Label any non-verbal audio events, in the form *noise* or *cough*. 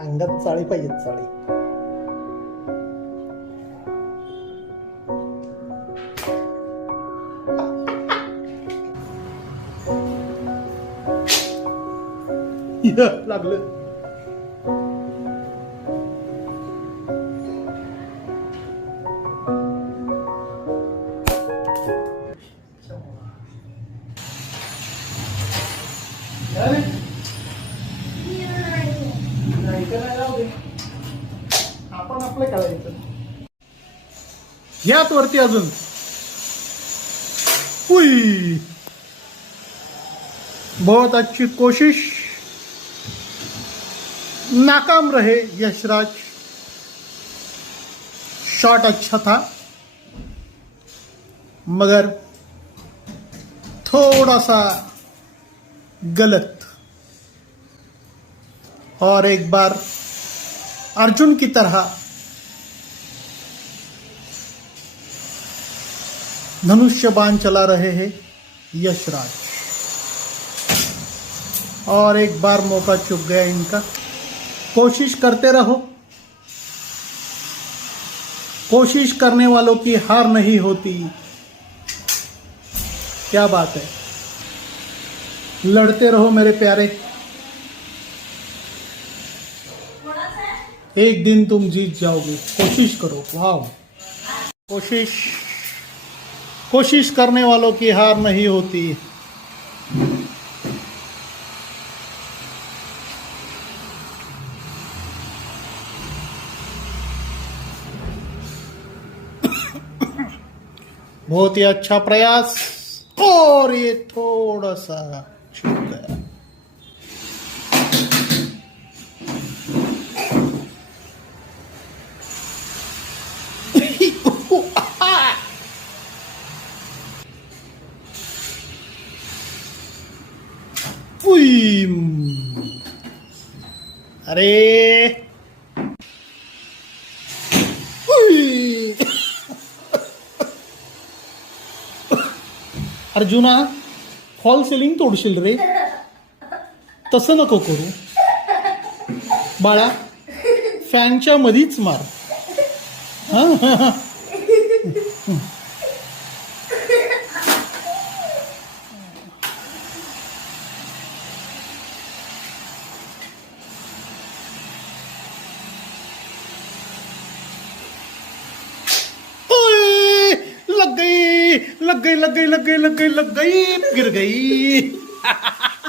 अंगात चाळी पाहिजे चाळी या, लागलं अरे आपलं करायचं वरती? अजून. बहुत अच्छी कोशिश. नाकाम रहे यशराज. शॉट अच्छा था. मगर थोड़ा सा गलत. और एक बार अर्जुन की तरह धनुष्य बाण चला रहे हैं, यशराज। और एक बार मौका चुप गया इनका। कोशिश करते रहो। कोशिश करने वालों की हार नहीं होती। क्या बात है? लड़ते रहो मेरे प्यारे। एक दिन तुम जीत जाओगे। कोशिश करो। वाह। कोशिश। कोशिश करने वालों की हार नहीं होती। बहुत ही अच्छा प्रयास, और ये थोड़ा सा छूट गया। अरे अर्जुना फॉल सिलिंग तोडशील रे. तसं नको करू. बाळा फॅनच्या मधीच मार. हा, लग गई लग गई लग गई लग गई लग गई गिर गई। *laughs*